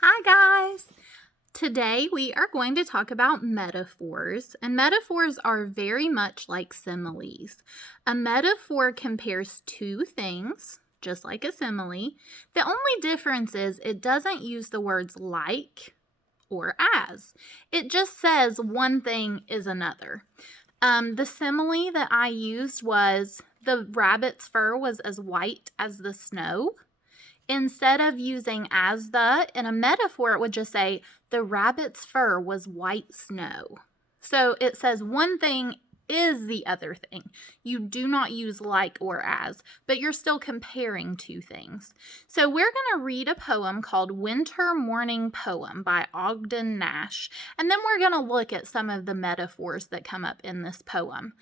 Hi guys! Today we are going to talk about metaphors, and metaphors are very much like similes. A metaphor compares two things, just like a simile. The only difference is it doesn't use the words like or as. It just says one thing is another. The simile that I used was the rabbit's fur was as white as the snow. Instead of using as the in a metaphor, it would just say the rabbit's fur was white snow. So it says one thing is the other thing. You do not use like or as, but you're still comparing two things. So we're going to read a poem called Winter Morning Poem by Ogden Nash, and then we're going to look at some of the metaphors that come up in this poem.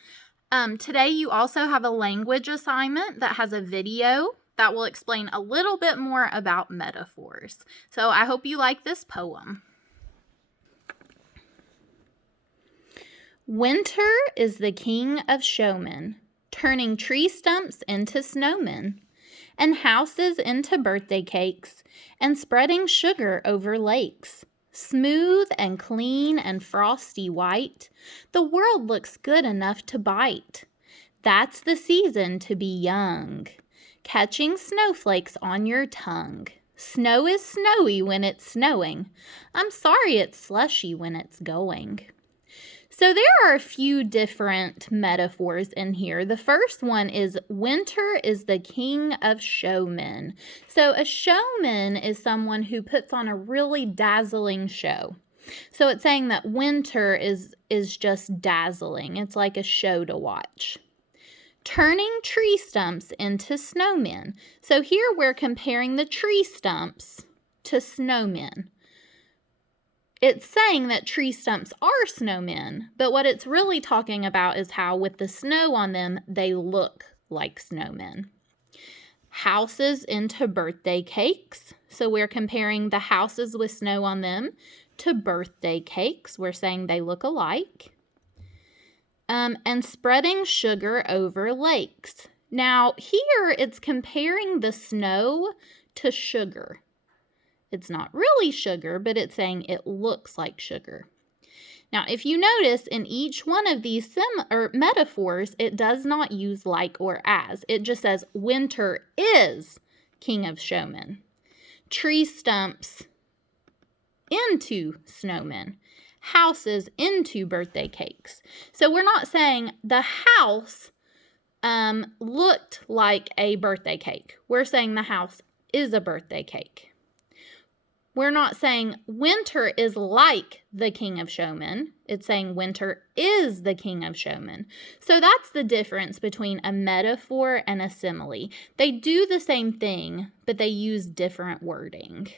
Today you also have a language assignment that has a video that will explain a little bit more about metaphors. So I hope you like this poem. Winter is the king of showmen, turning tree stumps into snowmen, and houses into birthday cakes, and spreading sugar over lakes. Smooth and clean and frosty white, the world looks good enough to bite. That's the season to be young, catching snowflakes on your tongue. Snow is snowy when it's snowing. I'm sorry it's slushy when it's going. So there are a few different metaphors in here. The first one is winter is the king of showmen. So a showman is someone who puts on a really dazzling show. So it's saying that winter is just dazzling. It's like a show to watch. Turning tree stumps into snowmen. So here we're comparing the tree stumps to snowmen. It's saying that tree stumps are snowmen, but what it's really talking about is how with the snow on them, they look like snowmen. Houses into birthday cakes. So we're comparing the houses with snow on them to birthday cakes. We're saying they look alike. And spreading sugar over lakes. Now, here it's comparing the snow to sugar. It's not really sugar, but it's saying it looks like sugar. Now, if you notice, in each one of these metaphors, it does not use like or as. It just says winter is king of showmen. Tree stumps into snowmen. Houses into birthday cakes. So we're not saying the house looked like a birthday cake. We're saying the house is a birthday cake. We're not saying winter is like the king of showmen. It's saying winter is the king of showmen. So that's the difference between a metaphor and a simile. They do the same thing, but they use different wording.